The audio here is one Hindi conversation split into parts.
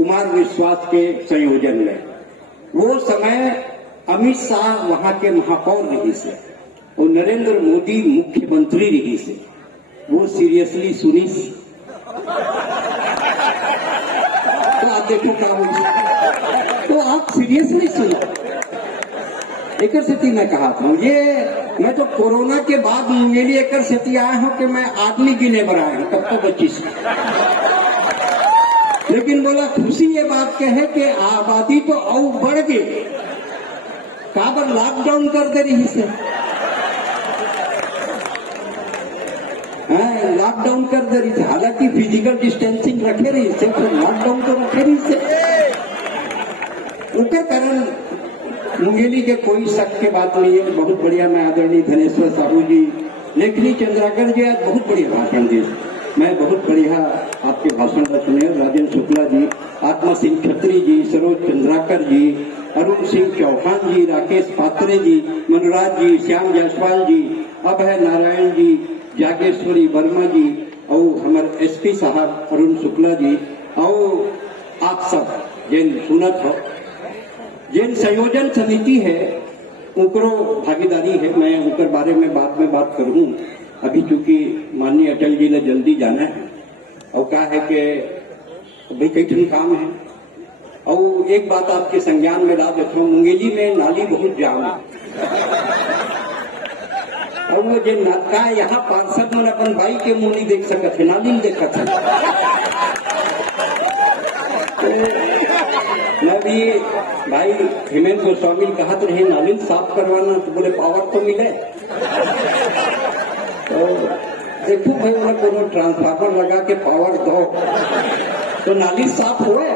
कुमार विश्वास के संयोजन में। वो समय अमित शाह वहां के महापौर रही से और नरेंद्र मोदी मुख्यमंत्री रही से। वो सीरियसली सुनी तो आप देखो क्या होगी, तो आप सीरियसली सुनो। एक स्थिति में कहा था ये, मैं तो कोरोना के बाद मेरी एक स्थिति आया हूं कि मैं आदमी गिने पर आया हूं, तब तो 25। लेकिन बोला खुशी ये बात के है कि आबादी तो और बढ़ गई, काबर लॉकडाउन कर दे रही से, लॉकडाउन कर दे रही थी। हालांकि फिजिकल डिस्टेंसिंग रखे रही से, फिर लॉकडाउन तो रखे रही से। उसके कारण मुंगेली के कोई शक के बात नहीं है। बहुत बढ़िया, मैं आदरणीय धनेश्वर साहू जी, लेखनी चंद्राकर जी आज बहुत बढ़िया भाषण दिए। मैं बहुत बढ़िया आपके भाषण का सुने। राजेंद्र शुक्ला जी, आत्मा सिंह खत्री जी, सरोज चंद्राकर जी, अरुण सिंह चौहान जी, राकेश पात्रे जी, मनोराज जी, श्याम जायसवाल जी, अभय नारायण जी, जागेश्वरी वर्मा जी और हमारे एसपी साहब अरुण शुक्ला जी और आप सब जिन सुनत हो, जिन संयोजन समिति है उकरो भागीदारी है। मैं उनके बारे में बाद में बात करूं। अभी चूंकि माननीय अटल जी ने जल्दी जाना है और कहा है कि भाई कई ठन काम है। और एक बात आपके संज्ञान में ला देता हूँ, मुंगेली में नाली बहुत जाम है और वो जो का यहाँ पार्षद मन अपन भाई के मुंह नहीं देख सकत है, नाली नहीं देखा था। मैं भी भाई हेमंत गोस्वामी कहा तो रहे नाली साफ करवाना, तो बोले पावर तो मिले। तो देखो भाई उन्हें कोनो ट्रांसफार्मर लगा के पावर दो तो नाली साफ हुए।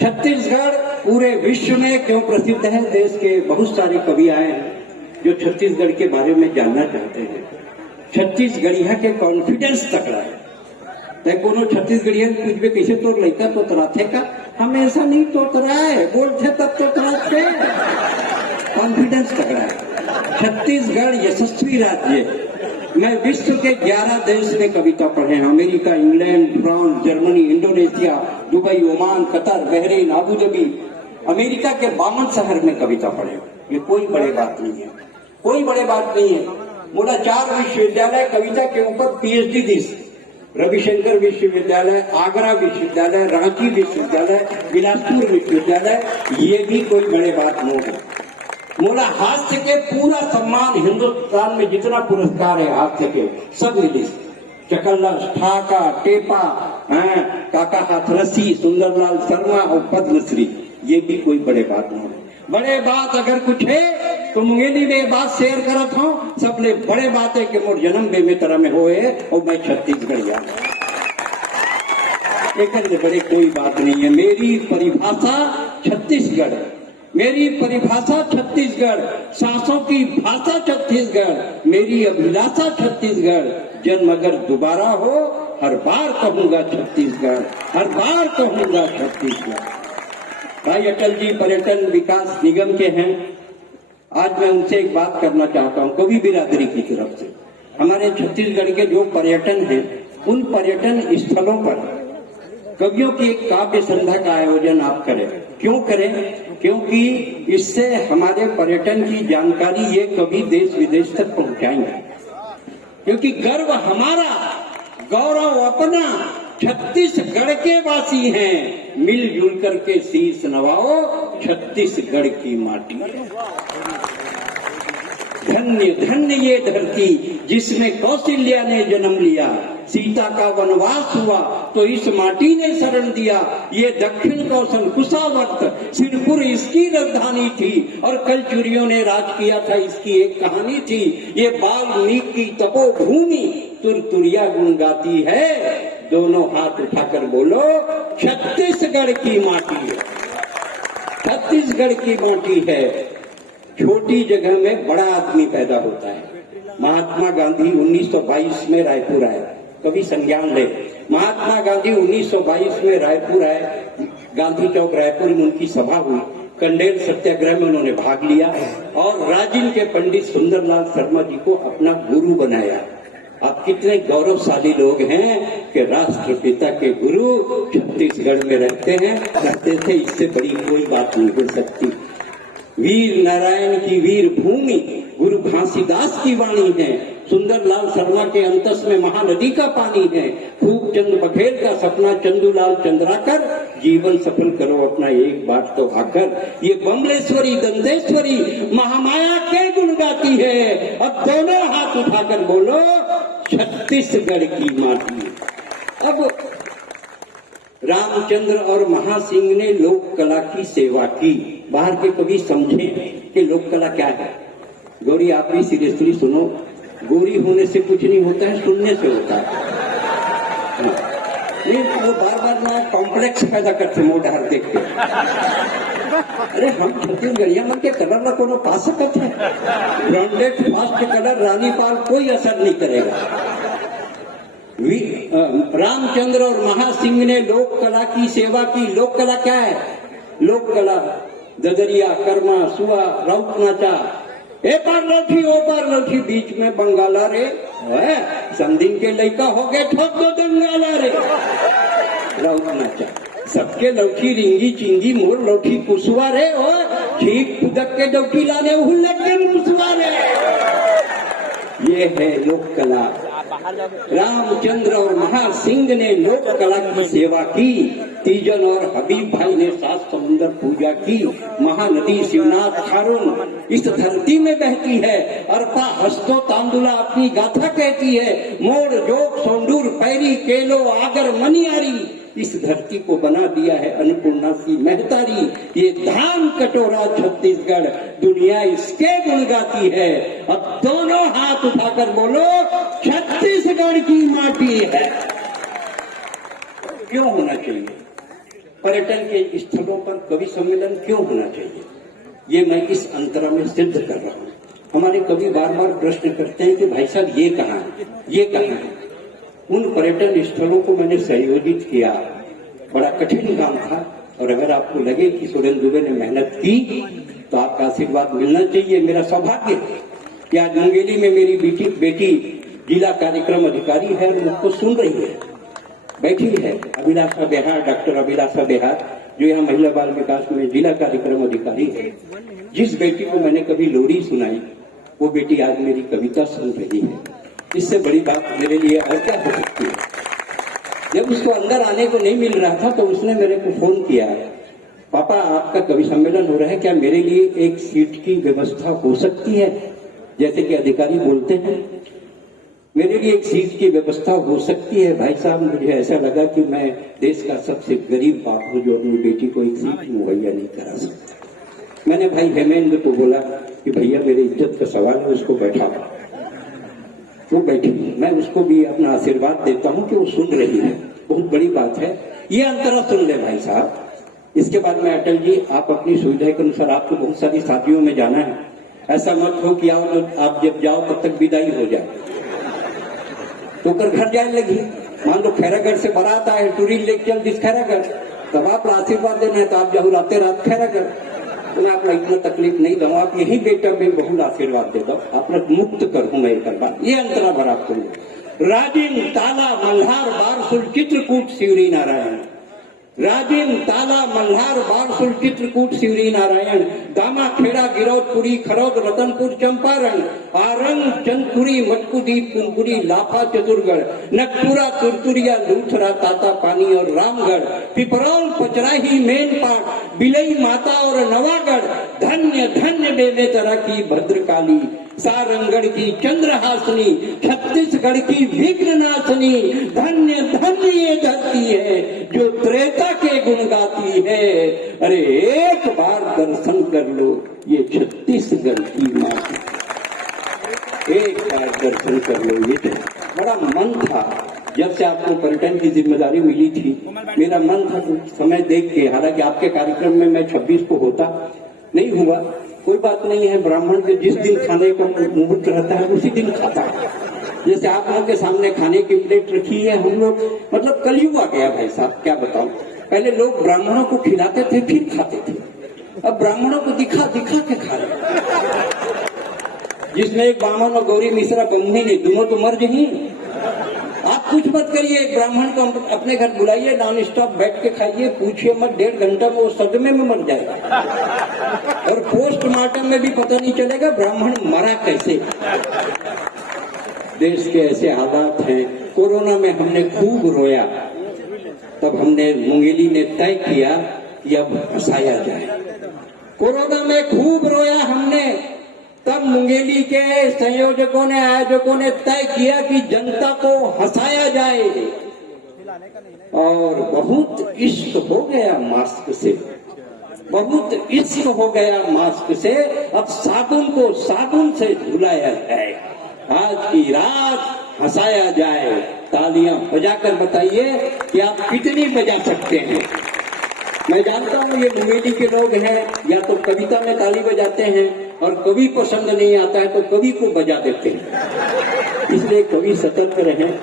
छत्तीसगढ़ पूरे विश्व में क्यों प्रसिद्ध है? देश के बहुत सारे कवि आए हैं जो छत्तीसगढ़ के बारे में जानना चाहते हैं। छत्तीसगढ़िया के कॉन्फिडेंस तकड़ा है। कोनो छत्तीसगढ़िया कुछ भी कैसे तोड़ लेता तो तराथे का, हमेशा नहीं तोतरा है, बोलते तब तो तराथे। कॉन्फिडेंस तकड़ा है। छत्तीसगढ़ यशस्वी राज्य। मैं विश्व के 11 देश में कविता पढ़े हैं, America, England, France, Germany, Indonesia, Dubai, Oman, Qatar, Bahrain, Abu Dhabi, America के 52 शहर में कविता पढ़े। ये कोई बड़ी बात नहीं है, कोई बड़ी बात नहीं है। बोला 4 विश्वविद्यालय कविता के ऊपर पीएचडी दी, रविशंकर विश्वविद्यालय, आगरा विश्वविद्यालय, रांची विश्वविद्यालय, बिलासपुर विश्वविद्यालय, ये भी कोई बड़े बात नहीं है। मोला हास्य के पूरा सम्मान, हिंदुस्तान में जितना पुरस्कार है हास्य के सब मिले। चकल्लस, ठाका, टेपा, काका हाथरसी, सुंदरलाल शर्मा और पद्मश्री, ये भी कोई बड़े बात नहीं है। बड़े बात अगर कुछ है तो मुंगेली में बात शेयर करत हूँ। सबले बड़े बात है कि मोर जन्म बेमेतरा में होए और मैं छत्तीसगढ़िया। लेकिन बड़े कोई बात नहीं है। मेरी परिभाषा छत्तीसगढ़, मेरी परिभाषा छत्तीसगढ़, सांसों की भाषा छत्तीसगढ़, मेरी अभिलाषा छत्तीसगढ़। जन्म अगर दोबारा हो हर बार कहूंगा छत्तीसगढ़, हर बार कहूंगा छत्तीसगढ़। भाई अटल जी पर्यटन विकास निगम के हैं। आज मैं उनसे एक बात करना चाहता हूँ, कवि बिरादरी की तरफ से। हमारे छत्तीसगढ़ के जो पर्यटन है, उन पर्यटन स्थलों पर कवियों की एक काव्य संध्या का आयोजन आप करें। क्यों करें? क्योंकि इससे हमारे पर्यटन की जानकारी ये कवि देश विदेश तक पहुंचाएंगे। क्योंकि गर्व हमारा, गौरव अपना, छत्तीसगढ़ के वासी हैं। मिलजुल करके शीश नवाओ, छत्तीसगढ़ की माटी। धन्य धन्य ये धरती जिसमें कौशल्या ने जन्म लिया। सीता का वनवास हुआ तो इस माटी ने शरण दिया। ये दक्षिण कौशल कुशावर्त सिरपुर इसकी राजधानी थी और कलचुरियों ने राज किया था, इसकी एक कहानी थी। ये वाल्मीकि तपोभूमि तुरतुरिया गुण गाती है। दोनों हाथ उठाकर बोलो छत्तीसगढ़ की माटी है, छत्तीसगढ़ की माटी है। छोटी जगह में बड़ा आदमी पैदा होता है। महात्मा गांधी 1922 में रायपुर आए, कभी संज्ञान ले। महात्मा गांधी 1922 में रायपुर आए, गांधी चौक रायपुर में उनकी सभा हुई। कंडेल सत्याग्रह में उन्होंने भाग लिया और राजिन के पंडित सुंदरलाल शर्मा जी को अपना गुरु बनाया। आप कितने गौरवशाली लोग हैं कि राष्ट्रपिता के गुरु छत्तीसगढ़ में रहते थे। इससे बड़ी कोई बात नहीं हो सकती। वीर नारायण की वीर भूमि गुरु घासीदास की वाणी है। सुंदरलाल शर्मा के अंतस में महानदी का पानी है। खूब चंद बघेल का सपना चंदूलाल चंद्राकर, जीवन सफल करो अपना एक बात तो आकर। ये बमलेश्वरी दंतेश्वरी महामाया के गुण गाती है। अब दोनों हाथ उठाकर बोलो छत्तीसगढ़ की माटी। अब रामचंद्र और महासिंह ने लोक कला की सेवा की। बाहर के कभी समझे कि लोक कला क्या है। गौरी आप भी सीरियसली सुनो, गोरी होने से कुछ नहीं होता है, सुनने से होता है। नहीं वो बार बार ना कॉम्प्लेक्स पैदा करते मोड़ हर देख के। अरे हम छत्तीसगढ़िया मन के कलर ना कोनो पा सकत है। ब्रांडेड फास्ट कलर रानीपाल कोई असर नहीं करेगा। रामचंद्र और महासिंह ने लोक कला की सेवा की। लोक कला क्या है? लोक कला ददरिया, कर्मा, सुआ, राउत नाचा, ए पार लौठी ओ पार लौठी, बीच में बंगाला रे संदिन के लड़का हो गए ठोक दो दंगाला रे, राउत नाचा। सबके लौठी रिंगी चिंगी मोर लौठी कुसुआ रे ओ ठीक खुदक के डौकी लाने हुल्लक के मुसुआ रे। ये है लोक कला। रामचंद्र और महासिंह ने लोक कला की सेवा की। तीजन और हबीब भाई ने 7 समुद्र पूजा की। महानदी शिवनाथ खारून इस धरती में बहती है। अरपा हस्तो तांदुला अपनी गाथा कहती है। मोड़ जोक सोंडूर पैरी केलो आगर मनियारी इस धरती को बना दिया है अन्नपूर्णा सी महतारी। ये धाम कटोरा छत्तीसगढ़ दुनिया इसके गुण गाती है। अब दोनों हाथ उठाकर बोलो छत्तीसगढ़ की माटी है। क्यों होना चाहिए? पर्यटन के स्थलों पर कवि सम्मेलन क्यों होना चाहिए? ये मैं इस अंतरा में सिद्ध कर रहा हूँ। हमारे कवि बार बार प्रश्न करते हैं कि भाई साहब ये कहाँ है, ये कहाँ है। उन पर्यटन स्थलों को मैंने संयोजित किया। बड़ा कठिन काम था और अगर आपको लगे कि सुरेंद्र दुबे ने मेहनत की तो आपका आशीर्वाद मिलना चाहिए। मेरा सौभाग्य कि आज मुंगेली में मेरी बेटी जिला कार्यक्रम अधिकारी है, मुझको सुन रही है, बैठी है। अभिलाषा बेहार, डॉक्टर अभिलाषा बेहार, जो यहाँ महिला बाल विकास में जिला कार्यक्रम अधिकारी है। जिस बेटी को मैंने कभी लोरी सुनाई वो बेटी आज मेरी कविता सुन रही है। इससे बड़ी बात मेरे लिए और क्या हो सकती है। जब उसको अंदर आने को नहीं मिल रहा था तो उसने मेरे को फोन किया, पापा आपका कवि सम्मेलन हो रहा है, क्या मेरे लिए एक सीट की व्यवस्था हो सकती है? जैसे कि अधिकारी बोलते हैं, मेरे लिए एक सीट की व्यवस्था हो सकती है। भाई साहब मुझे ऐसा लगा कि मैं देश का सबसे गरीब बाप हूँ जो अपनी बेटी को एक सीट मुहैया नहीं करा सकता। मैंने भाई हेमेंद्र को बोला कि भैया मेरी इज्जत का सवाल है, उसको बैठा। वो बैठी, मैं उसको भी अपना आशीर्वाद देता हूँ कि वो सुन रही है। बहुत बड़ी बात है, ये अंतरा सुन ले भाई साहब। इसके बाद में अटल जी आप अपनी सुविधा के अनुसार, आपको बहुत सारी शादियों में जाना है, ऐसा मत हो कि आप जब जाओ तब तक विदाई हो जाए तो कर घर जाने लगी। मान लो खैरागढ़ से बारात आए, टूरी लेके चल दिस खैरागढ़, तब आप आशीर्वाद देना है तो आप जाओ राते रात खैरागढ़। तो मैं आपको इतना तकलीफ नहीं दूंगा, आप यही बेटा में बहुत आशीर्वाद दे दो, आपने मुक्त करूं मैं एक बार। ये अंतरा भर आपको राजिम ताला मल्हार बारसुल चित्रकूट शिवरी नारायण, राजिम ताला मल्हार बारसुल चित्रकूट शिवरी नारायण, दामा खेड़ा गिरौदपुरी खरौद रतनपुर चंपारण, आरंग चंदपुरी मटकुदीप कुमकुरी लाफा चतुरगढ़, नकपुरा तुरतुरिया लूथरा ताता पानी और रामगढ़, पिपरौल पचराही मेनपाट बिलई माता और नवागढ़, धन्य धन्य बेमेतरा की भद्रकाली, सारंगढ़ की चंद्रहासनी, छत्तीसगढ़ की विघ्ननाशनी, धन्य धन्य ये धरती है जो त्रेता के गुण गाती है। अरे एक बार दर्शन कर लो ये छत्तीसगढ़ की माटी, एक बार दर्शन कर लो। ये बड़ा मन था जब से आपको पर्यटन की जिम्मेदारी मिली थी, मेरा मन था कुछ समय देख के, हालांकि आपके कार्यक्रम में मैं 26 को होता, नहीं हुआ, कोई बात नहीं है। ब्राह्मण के जिस दिन खाने का मुहूर्त रहता है उसी दिन खाता है। जैसे आप लोगों के सामने खाने की प्लेट रखी है, हम लोग मतलब कलयुग आ गया भाई साहब, क्या बताऊं। पहले लोग ब्राह्मणों को खिलाते थे फिर खाते थे, अब ब्राह्मणों को दिखा दिखा के खा रहे। जिसमें एक बामन और गौरी मिश्रा गम्मी ने, दोनों तो मर्ज ही, कुछ मत करिए, एक ब्राह्मण को अपने घर बुलाइए, नॉन स्टॉप बैठ के खाइए, पूछिए मत, 1.5 घंटा में वो सदमे में मर जाएगा और पोस्टमार्टम में भी पता नहीं चलेगा ब्राह्मण मरा कैसे। देश के ऐसे हालात हैं। कोरोना में हमने खूब रोया, तब हमने मुंगेली ने तय किया कि अब हंसाया जाए। कोरोना में खूब रोया हमने, तब मुंगेली के संयोजकों ने, आयोजकों ने तय किया कि जनता को हंसाया जाए। और बहुत इश्क हो गया मास्क से, बहुत इश्क हो गया मास्क से। अब साबुन को साबुन से धुलाया जाए, आज की रात हंसाया जाए। तालियां बजाकर बताइए कि आप कितनी बजा सकते हैं। मैं जानता हूं ये मुंगेली के लोग हैं, या तो कविता में ताली बजाते हैं और कवि पसंद नहीं आता है तो कवि को बजा देते हैं, इसलिए कवि सतर्क रहें।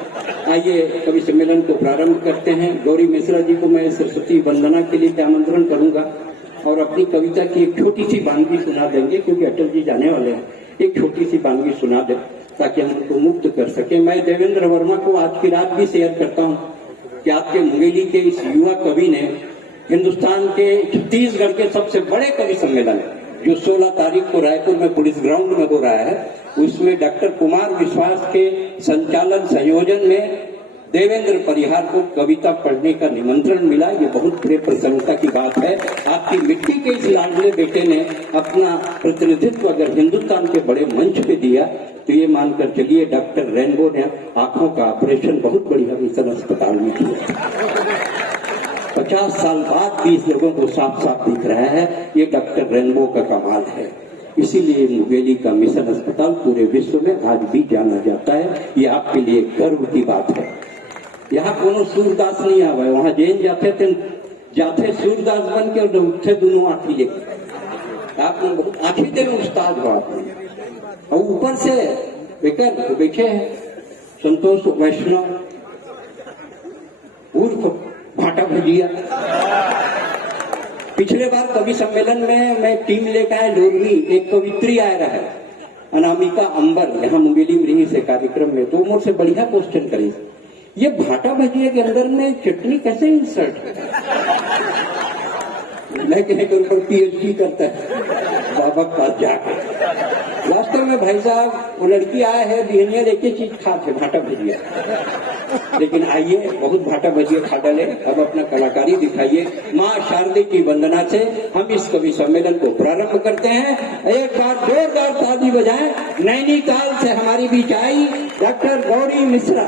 आइए कवि सम्मेलन को प्रारंभ करते हैं। गौरी मिश्रा जी को मैं सरस्वती वंदना के लिए आमंत्रण करूंगा और अपनी कविता की एक छोटी सी बानगी सुना देंगे, क्योंकि अटल जी जाने वाले हैं। एक छोटी सी बानगी सुना दें ताकि हम उनको मुक्त कर सके। मैं देवेंद्र वर्मा को आज की रात भी शेयर करता हूं कि आपके मुंगेली के इस युवा कवि ने हिंदुस्तान के छत्तीसगढ़ के सबसे बड़े कवि सम्मेलन जो 16 तारीख को रायपुर में पुलिस ग्राउंड में हो रहा है, उसमें डॉक्टर कुमार विश्वास के संचालन संयोजन में देवेंद्र परिहार को कविता पढ़ने का निमंत्रण मिला। ये बहुत बड़े प्रसन्नता की बात है। आपकी मिट्टी के इस लाडले बेटे ने अपना प्रतिनिधित्व अगर हिंदुस्तान के बड़े मंच पे दिया तो ये मानकर चलिए डॉक्टर रेनबो ने आंखों का ऑपरेशन बहुत बढ़िया मिशन अस्पताल में किया। 50 साल बाद भी इस लोगों को साफ साफ दिख रहा है, ये डॉक्टर रेनबो का कमाल है। इसीलिए मुंगेली का मिशन अस्पताल पूरे विश्व में आज भी जाना जाता है। ये आपके लिए गर्व की बात है। यहाँ कोनो सूरदास नहीं आवा है, वहां जैन जाते सूरदास बन के और उठे दोनों आंखी लेकर। आप बहुत आखिर दिन उस्ताद हो आपने। और ऊपर से बेकर देखे संतोष वैष्णव उर्फ भाटा भजिया। पिछले बार कवि सम्मेलन में मैं टीम लेकर आया लोरमी, एक कवित्री आ रहा है अनामिका अंबर, यहाँ मुंगेली में रही से कार्यक्रम में, तो मुझसे बढ़िया क्वेश्चन करी, ये भाटा भजिया के अंदर में चटनी कैसे इंसर्ट है? मैं कहे के ऊपर पीएचडी करता है बाबा का जाकर। वास्तव में भाई साहब वो लड़की आया है बिहेनियर एक ही चीज खाते भाटा भजिया, लेकिन आइए बहुत भाटा भजिया खा डाले। अब अपना कलाकारी दिखाइए। माँ शारदे की वंदना से हम इस कवि सम्मेलन को प्रारंभ करते हैं। एक बार जोरदार ताली बजाएं। नैनीताल से हमारी बीच आई डॉक्टर गौरी मिश्रा।